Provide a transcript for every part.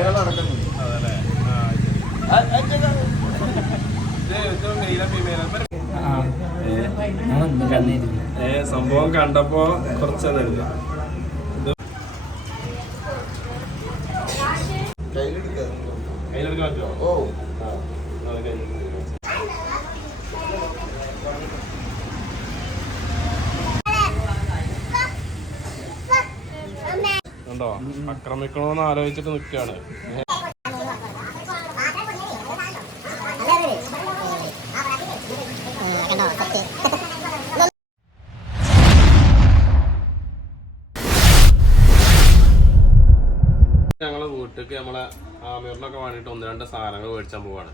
കടകൾ നടക്കുന്നുണ്ട്. അതല്ലേ സംഭവം കണ്ടപ്പോ കുറച്ചതല്ല കയ്യിലെടുക്കാൻ പറ്റുമോ? ഓ കണ്ടോ ആക്രമിക്കണോന്ന് ആലോചിച്ചിട്ട് നിൽക്കുകയാണ്. ഞങ്ങളെ വീട്ടിലേക്ക് നമ്മളെ ആമീറിനൊക്കെ വേണ്ടിയിട്ട് 1-2 സാധനങ്ങൾ മേടിച്ചാൻ പോവാണ്.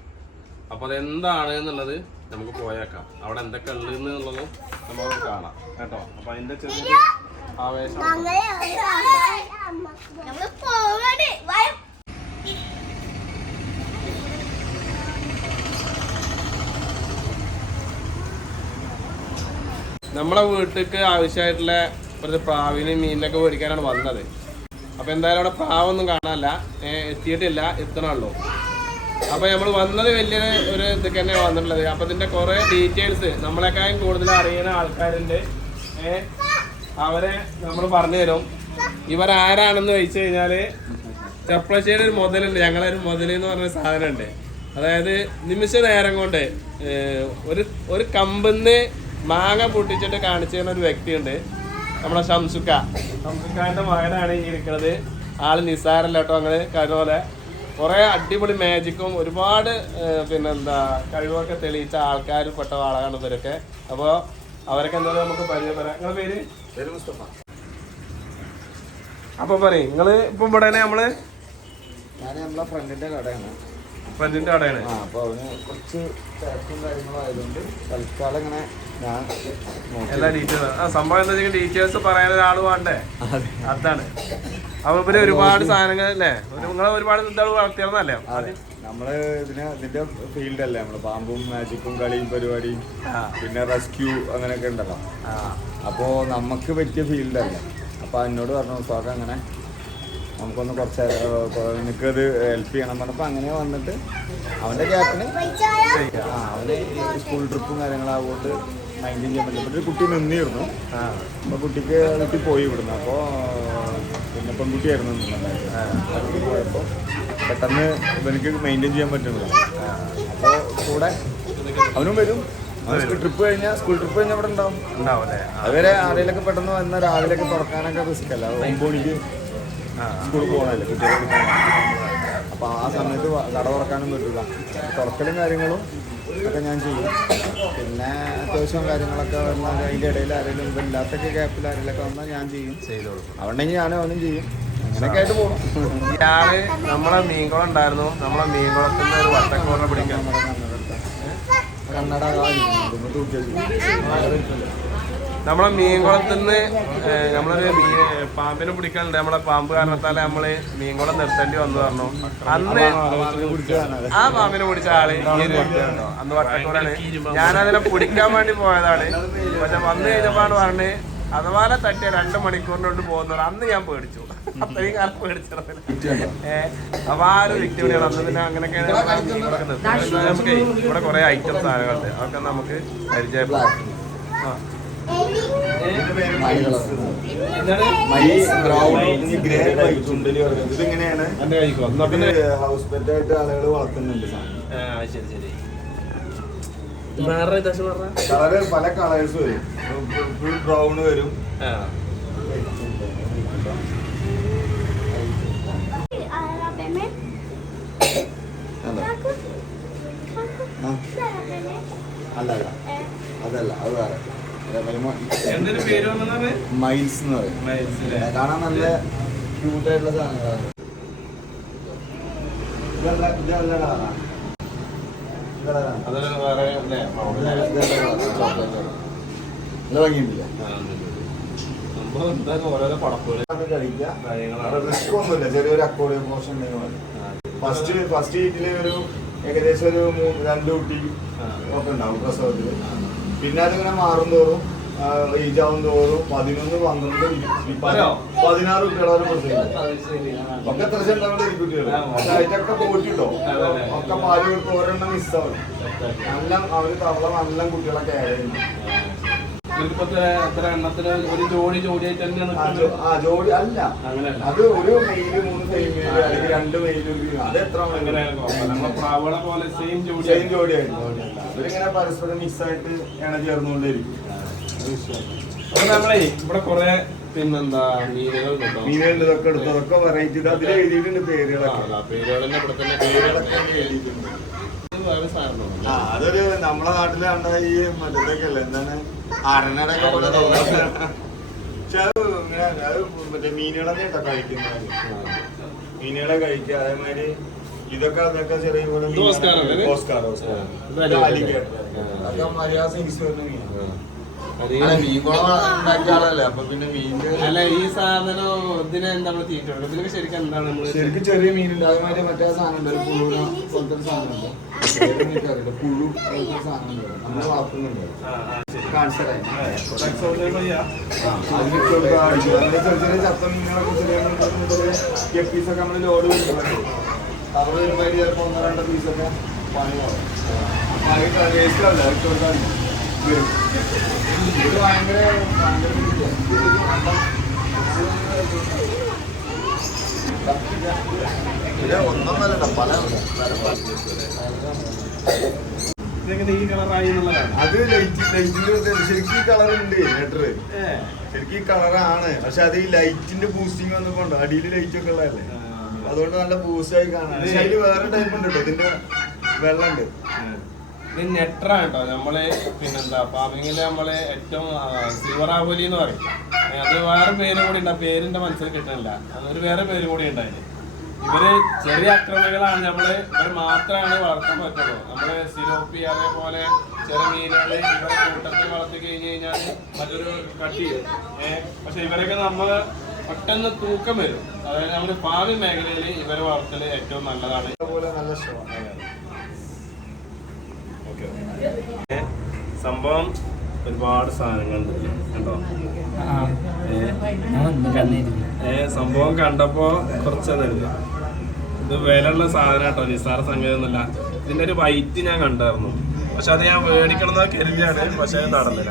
അപ്പൊ അതെന്താണ് എന്നുള്ളത് നമുക്ക് പോയേക്കാം. അവിടെ എന്തൊക്കെ ഉള്ളത് എന്നുള്ളത് നമുക്ക് കാണാം കേട്ടോ. അപ്പൊ അതിന്റെ ചെറിയ ആവേശം നമ്മളെ വീട്ടിലേക്ക് ആവശ്യമായിട്ടുള്ള കുറച്ച് പ്രാവിനും മീനിനൊക്കെ മേടിക്കാനാണ് വന്നത്. അപ്പൊ എന്തായാലും അവിടെ പ്രാവൊന്നും കാണാനല്ല, എത്തിയിട്ടില്ല, എത്തണുള്ളൂ. അപ്പൊ നമ്മൾ വന്നത് വലിയ ഒരു ഇതൊക്കെ തന്നെയാണ് വന്നിട്ടുള്ളത്. അപ്പൊ ഇതിന്റെ കുറെ ഡീറ്റെയിൽസ് നമ്മളെക്കാളും കൂടുതൽ അറിയുന്ന ആൾക്കാരുണ്ട്. അവരെ നമ്മൾ പറഞ്ഞു തരും. ഇവരാരാണെന്ന് ചോദിച്ചു കഴിഞ്ഞാല് ചെപ്ലശ്ശേരി ഒരു മുതലുണ്ട്, ഞങ്ങളൊരു മുതൽ എന്ന് പറഞ്ഞ സാധനം ഉണ്ട്. അതായത് നിമിഷ നേരം കൊണ്ട് ഒരു കമ്പിന്ന് മാങ്ങ പൊട്ടിച്ചിട്ട് കാണിച്ചു തരുന്ന ഒരു വ്യക്തിയുണ്ട്, നമ്മളെ ഷംസുക്കാന്റെ മകനാണ് ഈ ഇരിക്കുന്നത്. ആള് നിസാരല്ല കേട്ടോ. അങ്ങനെ കഴിഞ്ഞ പോലെ കുറെ അടിപൊളി മാജിക്കും ഒരുപാട് പിന്നെന്താ കഴിവൊക്കെ തെളിയിച്ച ആൾക്കാർ പെട്ട ആളാണ് ഇവരൊക്കെ. അപ്പോൾ അവരൊക്കെ എന്തായാലും നമുക്ക് പരിചയപ്പെടാം. നിങ്ങളുടെ പേര് മുസ്തഫ. അപ്പൊ പറയും നിങ്ങള് ഇപ്പം ഇവിടെ നമ്മള് നമ്മളെ ഫ്രണ്ടിന്റെ കടയാണ്. ഫ്രണ്ടിന്റെ കടയാണ്. അപ്പൊ അവന് കുറച്ച് തിരക്കും കാര്യങ്ങളും ആയതുകൊണ്ട് തൽക്കാലം ഇങ്ങനെ ഞാൻ എല്ലാ ഡീറ്റെയിൽസ് സംഭവം എന്താ വെച്ചാൽ ഡീറ്റെയിൽസ് പറയാൻ ഒരാൾ വേണ്ടേ, അതാണ്. അപ്പൊ ഇവര് ഒരുപാട് സാധനങ്ങൾ അല്ലേ, നിങ്ങളെ ഒരുപാട് എന്താണ് വളർത്തിയെന്നല്ലേ നമ്മള് ഇതിന്റെ ഫീൽഡ് അല്ലേ നമ്മള് പാമ്പും മാജിക്കും കളിയും പരിപാടിയും പിന്നെ റെസ്ക്യൂ അങ്ങനെയൊക്കെ ഉണ്ടല്ലോ. അപ്പോ നമുക്ക് പറ്റിയ ഫീൽഡല്ലേ. അപ്പൊ എന്നോട് പറഞ്ഞു ഉസ്താദ് അങ്ങനെ നമുക്കൊന്ന് കുറച്ച് എനിക്കത് ഹെൽപ്പ് ചെയ്യണം പറഞ്ഞപ്പോൾ അങ്ങനെ വന്നിട്ട് അവൻ്റെ ഗ്യാപ്പിന് അവന് സ്കൂൾ ട്രിപ്പും കാര്യങ്ങളാകൊണ്ട് മൈൻറ്റെയിൻ ചെയ്യാൻ പറ്റില്ല. ഒരു കുട്ടി നിന്നിരുന്നു. അപ്പോൾ കുട്ടി പോയി ഇവിടുന്ന്. അപ്പോൾ പിന്നെ പെൺകുട്ടിയായിരുന്നു നിന്നുണ്ടായിരുന്നു. പോയപ്പോൾ പെട്ടെന്ന് എനിക്ക് മെയിൻറ്റെയിൻ ചെയ്യാൻ പറ്റുന്നില്ല. അപ്പോൾ കൂടെ അവനും വരും. ട്രിപ്പ് കഴിഞ്ഞാൽ സ്കൂൾ ട്രിപ്പ് കഴിഞ്ഞാൽ ഇവിടെ ഉണ്ടാവും. അതുവരെ ആരെയിലൊക്കെ പെട്ടെന്ന് വന്നാൽ രാവിലെയൊക്കെ തുറക്കാനൊക്കെ റിസ്ക് അല്ല. 9 മണിക്ക് സ്കൂളിൽ പോകണമല്ലോ കുട്ടികളെ. അപ്പോൾ ആ സമയത്ത് കട തുറക്കാനും പറ്റില്ല. തുറക്കലും കാര്യങ്ങളും ഒക്കെ ഞാൻ ചെയ്യും. പിന്നെ അത്യാവശ്യം കാര്യങ്ങളൊക്കെ വന്നാൽ അതിൻ്റെ ഇടയിൽ ആരെങ്കിലും ഇല്ലാത്തൊക്കെ ഗ്യാപ്പിൽ ആരെങ്കിലൊക്കെ വന്നാൽ ഞാൻ ചെയ്തോളൂ. അതുകൊണ്ടെങ്കിൽ ഞാനും അവനും ചെയ്യും. അങ്ങനെയൊക്കെ ആയിട്ട് പോകും. ഇയാള് നമ്മളെ മീൻകുളം ഉണ്ടായിരുന്നു. നമ്മളെ മീൻകുളത്തിന്റെ ഒരു വട്ടക്കോറിനെ പിടിക്കാൻ കന്നഡ നമ്മളെ മീൻകുളത്തിൽ നിന്ന് നമ്മളൊരു പാമ്പിനെ പിടിക്കാനുണ്ട്. നമ്മളെ പാമ്പ് കാരണത്താൽ നമ്മള് മീൻകുളം നിർത്തേണ്ടി വന്നു പറഞ്ഞു. അന്ന് ആ പാമ്പിനെ പിടിച്ച ആള് ഈ ഒരു വ്യക്തിയാണോ, അന്ന് വട്ടക്കൂടാണ്. ഞാനതിനെ പിടിക്കാൻ വേണ്ടി പോയതാണ്. പക്ഷെ വന്നു കഴിഞ്ഞപ്പോഴാണ് പറഞ്ഞ് അഥവാ തട്ടിയ 2 മണിക്കൂറിനോട്ട് പോകുന്നത്. അന്ന് ഞാൻ പേടിച്ചു. അത്രയും കാലം പേടിച്ചത്. അപ്പൊ ആ ഒരു വ്യക്തിയാണ് അന്ന്. പിന്നെ അങ്ങനെയൊക്കെയാണ് നമുക്ക് ഇവിടെ കുറെ ഐറ്റം സാധനങ്ങളുണ്ട്. അതൊക്കെ നമുക്ക് പരിചയപ്പെടാം. ഇതിങ്ങനെയാണ് ഹൗസ് പെറ്റ് ആയിട്ട് ആളുകൾ വളർത്തുന്നുണ്ട്. ശരി ശരി. കളറ് പല കളേഴ്സ് വരും. ഫുൾ ബ്രൗൺ വരും. അല്ലല്ല അതല്ല, അത് വേറെ. മൈൽസ് എന്ന് പറയും. കാണാൻ നല്ല ക്യൂട്ടായിട്ടുള്ള സാധനങ്ങളാണ്. ഇതല്ല കളറാണ്. ഭംഗിയുണ്ടില്ല. റിസ്ക് ഒന്നുമില്ല. ചെറിയൊരു അക്കോർഡിയൻ പോർഷൻ ഉണ്ടെങ്കിൽ ഫസ്റ്റ് ഹീറ്റില് ഒരു ഏകദേശം ഒരു 2 കുട്ടി ഒക്കെ ഉണ്ടാവും പ്രസവത്തില്. പിന്നെ അതിങ്ങനെ മാറും തോറും ഏജ് ആവും തോറും 11, 12, 16 കുട്ടികളെ പ്രസവിക്കും. ഒക്കെ എത്ര ചെണ്ടാവില്ല കുട്ടികൾ. പക്ഷെ അതിനൊക്കെ പോയിട്ടുണ്ടോ ഒക്കെ പാല് കൊടുത്ത് ഒരെണ്ണം മിസ്സാവും. നല്ല അവര് തവള നല്ല കുട്ടികളൊക്കെ ആയിരുന്നു. ജോഡി അല്ല, അത് ഒരു മെയില് 3 ഫെയിമേല് അല്ലെങ്കിൽ 2 മെയില്. അത് എത്ര സെയിം ജോഡിയായിരുന്നു. അവരിങ്ങനെ പരസ്പരം മിക്സായിട്ട് ഇണ ചേർന്നുകൊണ്ടേയിരിക്കും. അപ്പൊ നമ്മളെ ഇവിടെ കൊറേ പിന്നെന്താ മീനുകളുണ്ട്. ഇതൊക്കെ എടുത്തു, അതൊക്കെ വെറൈറ്റി. അതിൽ എഴുതിയിട്ടുണ്ട് പേരുകളൊക്കെ. എഴുതിയിട്ടുണ്ട്. അതൊരു നമ്മളെ നാട്ടില് കണ്ട ഈ മറ്റേതൊക്കെ അല്ലേ, എന്താണ് അരനടൊക്കെ പോലെ തോന്നുന്നത്. പക്ഷെ അത് ഇങ്ങനെ അത് മറ്റേ മീനുകളെ കേട്ടോ കഴിക്കുന്നത്. മീനുകളെ കഴിക്കുക. അതേമാതിരി ഇതൊക്കെ അതൊക്കെ ചെറിയ പോലെ ഓസ്കാർ അതൊക്കെ മര്യാദ സൈസ് വരുന്ന മീനാണ്. അല്ല ഈ സാധനം ഇതിനെ നമ്മൾ തീറ്റ ശരിക്കും എന്താണ് നമ്മള് ശരിക്കും ചെറിയ മീനുണ്ട്. അതുമാതിരി മറ്റേ സാധനം ഉണ്ട്, പുഴു പോലത്തെ സാധനം ഉണ്ട്. പുഴു പോലത്തെ സാധനം ഉണ്ട്, നമ്മൾ വളർത്തുന്നുണ്ട്. കാണിച്ചതായി ചെറിയ ചെറിയ ചത്ത മീനുകളൊക്കെ ചെറിയ പീസൊക്കെ നമ്മൾ ലോഡ് വരുമ്പോൾ അവർ വരുമ്പോൾ ചിലപ്പോൾ 1-2 പീസൊക്കെ പണിയാവും. വേസ്റ്റ് അല്ല കൊടുക്കാൻ വരും. ഇത് ഭയങ്കര ഒന്നൊന്നല്ല പല അത് ലൈറ്റിന്റെ ശരിക്കും കളർ ഉണ്ട്. ലെറ്റർ ശരിക്കും കളറാണ്, പക്ഷെ അത് ഈ ലൈറ്റിന്റെ ബൂസ്റ്റിംഗ് വന്നപ്പോ ഉണ്ടോ അടിയിൽ ലൈറ്റ് ഒക്കെ ഉള്ളതല്ലേ, അതുകൊണ്ട് നല്ല ബൂസ്റ്റായി കാണാം. പക്ഷെ അതില് വേറെ ടൈപ്പ് ഉണ്ട് കേട്ടോ, ഇതിന്റെ വെള്ളം ഉണ്ട്. ഇത് നെട്രാണ് കേട്ടോ. നമ്മള് പിന്നെന്താ ഫാമിങ്ങില് നമ്മള് ഏറ്റവും സിൽവർ ആവോലി എന്ന് പറയും. അത് വേറെ പേര് കൂടി ഉണ്ട്, ആ പേരിന്റെ മനസ്സിൽ കിട്ടുന്നില്ല. അതൊരു വേറെ പേര് കൂടി ഉണ്ടായിരുന്നു. ഇവര് ചെറിയ അക്രമികളാണ്. ഇവർ മാത്രമാണ് വളർത്താൻ പറ്റുള്ളൂ. നമ്മള് സിലോപ്പി അതേപോലെ ചെറിയ മീനുകള് ഇവരെ കൂട്ടത്തിൽ വളർത്തി കഴിഞ്ഞ് കഴിഞ്ഞാൽ മറ്റൊരു കട്ടി ചെയ്യും. പക്ഷെ ഇവരൊക്കെ നമ്മള് പെട്ടെന്ന് തൂക്കം വരും. അതായത് നമ്മള് ഫാമിംഗ് മേഖലയിൽ ഇവരെ വളർത്തല് ഏറ്റവും നല്ലതാണ്. നല്ല സംഭവം ഒരുപാട് സാധനങ്ങളുണ്ട് കേട്ടോ. സംഭവം കണ്ടപ്പോ കുറച്ചെന്നില്ല. ഇത് വിലയുള്ള സാധനം കേട്ടോ, നിസ്സാര സംഗതി ഒന്നുമില്ല. ഇതിന്റെ ഒരു വൈറ്റ് ഞാൻ കണ്ടായിരുന്നു, പക്ഷെ അത് ഞാൻ മേടിക്കണമെന്ന് കരുതിയാണ്, പക്ഷെ അത് നടന്നില്ല.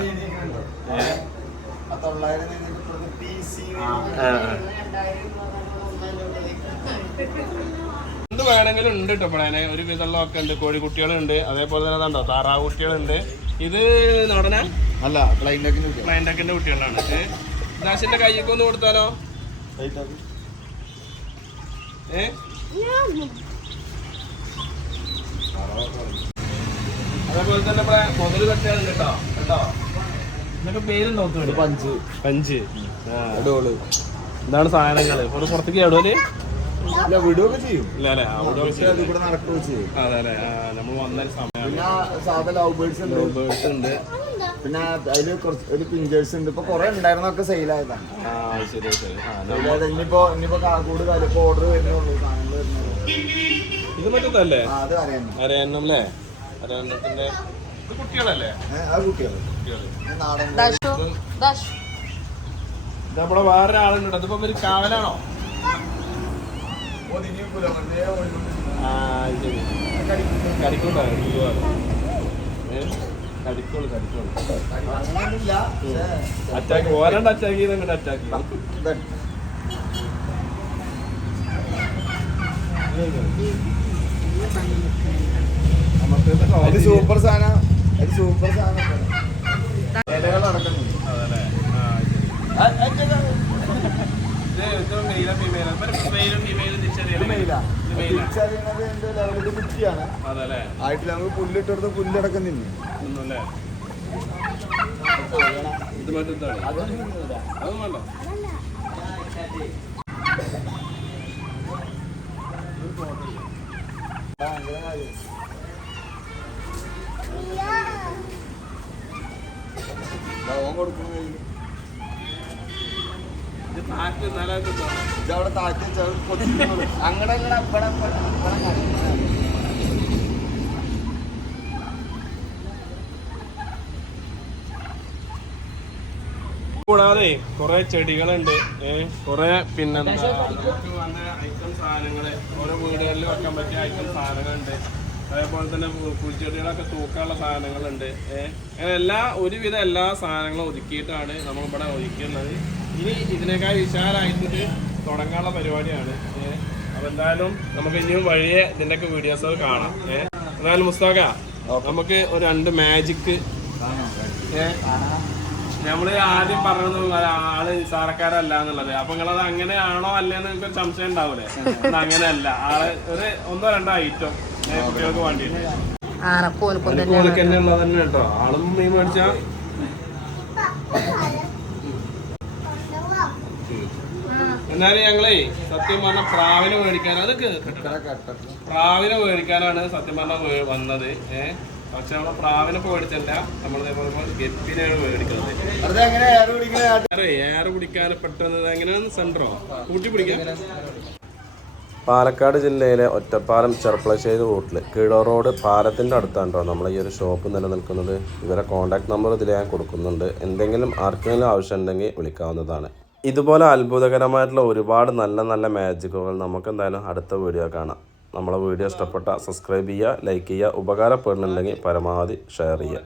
എന്ത് വേണമെങ്കിലും ഉണ്ട് കേട്ടോ. ഇവിടെ ഒരു വിധമുള്ളതൊക്കെ ഉണ്ട്. കോഴിക്കുട്ടികളുണ്ട്, അതേപോലെ തന്നെ അതുണ്ടോ താറാവ് കുട്ടികളുണ്ട്. ഇത് നടന അല്ല ക്ലൈൻഡക്കിന്റെ കുട്ടികളാണ്. ദാശിന്റെ കൈക്ക് ഒന്ന് കൊടുത്താലോ? അതേപോലെ തന്നെ ഇവിടെ മുതല് കെട്ടുകളുണ്ട് കേട്ടോ. കേട്ടോ ഇതൊക്കെ പേരും നോക്കുന്നുണ്ട്. പഞ്ച് ഇതാണ് സാധനങ്ങള്. പുറത്തേക്ക് എവിടെയോല് വിടുകയൊക്കെ ചെയ്യും. ഇല്ല അല്ലേ? നടക്കുകയും ചെയ്യും. അതെ അല്ലേ? നമ്മൾ വന്ന സമയം പിന്നെ സാധാ ലവ് ബേർഡ്സ് ഉണ്ട്. പിന്നെ അതില് കുറച്ച് ഒരു പിഞ്ചേഴ്സ് ഉണ്ട്. ഇപ്പൊ കൊറേ ഉണ്ടായിരുന്നൊക്കെ സെയിലായതാണ്. ശരി ശരി. ഇനിയിപ്പോ കൂടുതൽ ഇപ്പൊ ഓർഡർ വരുന്നുള്ളൂ, സാധനങ്ങൾ വരുന്നുള്ളൂ. ഇത് മറ്റേ അത് അരയന്നല്ലേ? അരയന്നത്തിന്റെ ഇത് കുട്ടികളല്ലേ? അത് കുട്ടികൾ നമ്മളെ വേറൊരാളുണ്ട്. അതിപ്പോ ഒരു കാവലാണോ? കടിക്കോളൂ അറ്റാക്ക് ഓരണ്ട് അറ്റാക്ക് ചെയ്ത് അറ്റാക്ക് സൂപ്പർ സാധനം. സൂപ്പർ സാധനം ഇലകൾ നടക്കുന്നുണ്ട്. ആയിട്ടില്ല, നമുക്ക് പുല്ലിട്ടെടുത്ത് പുല്ലടക്കുന്നില്ല. ഇത് മറ്റെന്താണ്? അതൊന്നും വേണ്ട. ഇതവിടെ താറ്റി അങ്ങനെ കൂടാതെ കുറെ ചെടികളുണ്ട്, കുറെ പിന്നെ ഐറ്റം സാധനങ്ങള് ഓരോ വീടുകളിൽ വെക്കാൻ പറ്റിയ ഐറ്റം സാധനങ്ങളുണ്ട്. അതേപോലെ തന്നെ പുൽച്ചെടികളൊക്കെ തൂക്കാനുള്ള സാധനങ്ങളുണ്ട്. അങ്ങനെ ഒരുവിധം എല്ലാ സാധനങ്ങളും ഒതുക്കിയിട്ടാണ് നമ്മളിവിടെ ഒരുക്കുന്നത്. ഇനി ഇതിനേക്കാൾ വിശാലമായിട്ട് തുടങ്ങാനുള്ള പരിപാടിയാണ്. അപ്പൊ എന്തായാലും നമുക്ക് ഇനിയും വഴിയെ ഇതിൻ്റെയൊക്കെ വീഡിയോസ് കാണാം. എന്നാലും മുസ്താഖ, നമുക്ക് ഒരു 2 മാജിക് നമ്മള് ആദ്യം പറഞ്ഞത് ആള് നിസാറക്കാരല്ല എന്നുള്ളത്. അപ്പൊ നിങ്ങളത് അങ്ങനെയാണോ അല്ലേന്ന് നിങ്ങൾക്ക് സംശയം ഉണ്ടാവൂലേ? അങ്ങനെയല്ല, ആള് ഒരു 1-2 ഐറ്റം കുട്ടികൾക്ക് വേണ്ടിട്ട് തന്നെ ഉള്ളത് തന്നെ കേട്ടോ. ആളും മീൻ മേടിച്ച എന്നാലും ഞങ്ങളേ സത്യം പറഞ്ഞ പ്രാവിനെ മേടിക്കാനാണ് സത്യം പറഞ്ഞ വന്നത്. പക്ഷെ നമ്മള് പ്രാവിനെ മേടിച്ചല്ല, നമ്മളിതേപോലെ ഗപ്പിനെയാണ് മേടിക്കുന്നത്. ഏറെ പിടിക്കാൻ പെട്ടെന്ന് എങ്ങനെയാണ് സെന്ററോ കൂട്ടി പിടിക്കാൻ. പാലക്കാട് ജില്ലയിലെ ഒറ്റപ്പാലം ചെർപ്പളശ്ശേരി റൂട്ടിൽ കീഴോ റോഡ് പാലത്തിൻ്റെ അടുത്താണ് കേട്ടോ നമ്മളെ ഈ ഒരു ഷോപ്പ് നിലനിൽക്കുന്നത്. ഇവരെ കോൺടാക്ട് നമ്പർ ഇതിൽ ഞാൻ കൊടുക്കുന്നുണ്ട്. എന്തെങ്കിലും ആർക്കെങ്കിലും ആവശ്യമുണ്ടെങ്കിൽ വിളിക്കാവുന്നതാണ്. ഇതുപോലെ അത്ഭുതകരമായിട്ടുള്ള ഒരുപാട് നല്ല നല്ല മാജിക്കുകൾ നമുക്ക് എന്തായാലും അടുത്ത വീഡിയോ കാണാം. നമ്മളെ വീഡിയോ ഇഷ്ടപ്പെട്ട സബ്സ്ക്രൈബ് ചെയ്യുക, ലൈക്ക് ചെയ്യുക, ഉപകാരപ്പെടുന്നുണ്ടെങ്കിൽ പരമാവധി ഷെയർ ചെയ്യുക.